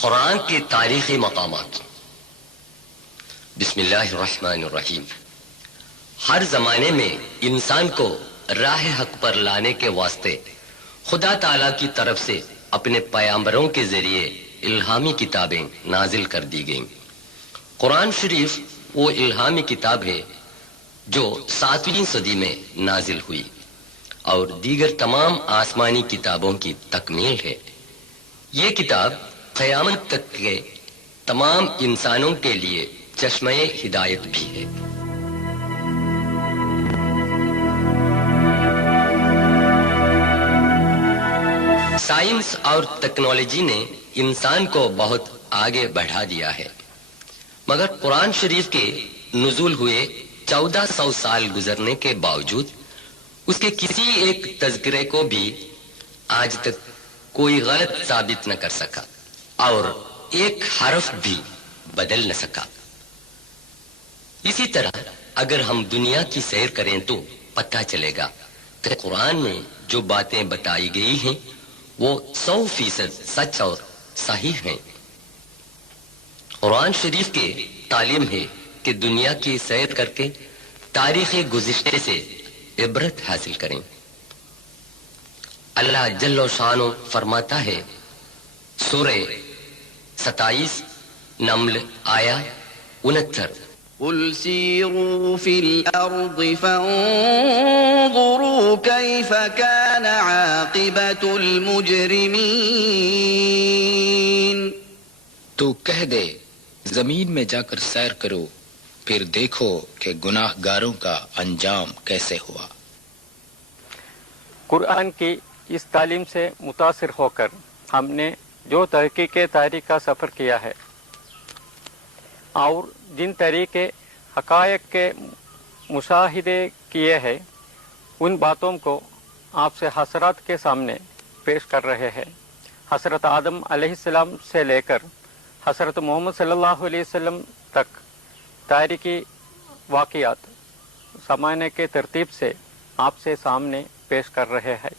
قرآن کے تاریخی مقامات۔ بسم اللہ الرحمن الرحیم۔ ہر زمانے میں انسان کو راہ حق پر لانے کے واسطے خدا تعالیٰ کی طرف سے اپنے پیامبروں کے ذریعے الہامی کتابیں نازل کر دی گئیں۔ قرآن شریف وہ الہامی کتاب ہے جو 7ویں صدی میں نازل ہوئی اور دیگر تمام آسمانی کتابوں کی تکمیل ہے۔ یہ کتاب قیامت تک کے تمام انسانوں کے لیے چشمہ ہدایت بھی ہے۔ سائنس اور ٹیکنالوجی نے انسان کو بہت آگے بڑھا دیا ہے، مگر قرآن شریف کے نزول ہوئے 1400 سال گزرنے کے باوجود اس کے کسی ایک تذکرے کو بھی آج تک کوئی غلط ثابت نہ کر سکا اور ایک حرف بھی بدل نہ سکا۔ اسی طرح اگر ہم دنیا کی سیر کریں تو پتہ چلے گا کہ قرآن میں جو باتیں بتائی گئی ہیں وہ 100% سچ اور صحیح ہیں۔ قرآن شریف کے تعلیم ہے کہ دنیا کی سیر کر کے تاریخ گزشتے سے عبرت حاصل کریں۔ اللہ جل و شانہ فرماتا ہے، سورہ 27 نمل آیا 69، قل سیروا فی الارض فانظروا کیف کان عاقبت المجرمین۔ تو کہہ دے زمین میں جا کر سیر کرو، پھر دیکھو کہ گناہ گاروں کا انجام کیسے ہوا۔ قرآن کی اس تعلیم سے متاثر ہو کر ہم نے جو تحقیق تاریخ کا سفر کیا ہے اور جن طریقے حقائق کے مشاہدے کیے ہیں، ان باتوں کو آپ سے حضرات کے سامنے پیش کر رہے ہیں۔ حضرت آدم علیہ السلام سے لے کر حضرت محمد صلی اللہ علیہ وسلم تک تاریخی واقعات زمانے کے ترتیب سے آپ سے سامنے پیش کر رہے ہیں۔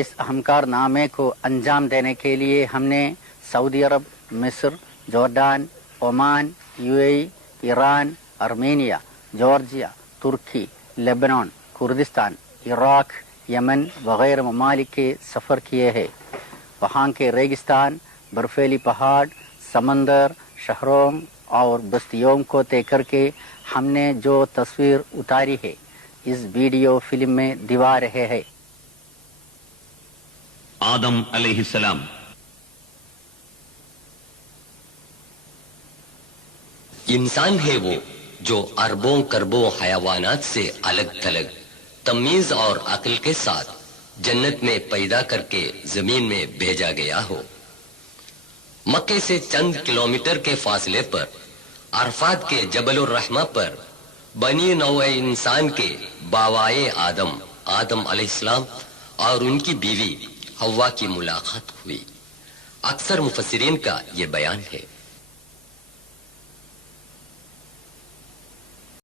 اس اہم کارنامے کو انجام دینے کے لیے ہم نے سعودی عرب، مصر، Jordan, Oman, UAE، Iran, Armenia, Georgia, Turkey, Lebanon, Kurdistan, Iraq, Yemen وغیرہ ممالک کے سفر کیے ہیں۔ وہاں کے ریگستان، برفیلی پہاڑ، سمندر، شہروں اور بستیوں کو طے کر کے ہم نے جو تصویر اتاری ہے اس ویڈیو فلم میں دکھا رہے ہیں۔ آدم علیہ السلام۔ انسان ہے وہ جو اربوں کربوں حیوانات سے الگ تھلگ تمیز اور عقل کے ساتھ جنت میں پیدا کر کے زمین میں بھیجا گیا ہو۔ مکے سے چند کلومیٹر کے فاصلے پر عرفات کے جبل الرحمہ پر بنی نوع انسان کے باوائے آدم علیہ السلام اور ان کی بیوی حوا کی ملاقات ہوئی۔ اکثر مفسرین کا یہ بیان ہے۔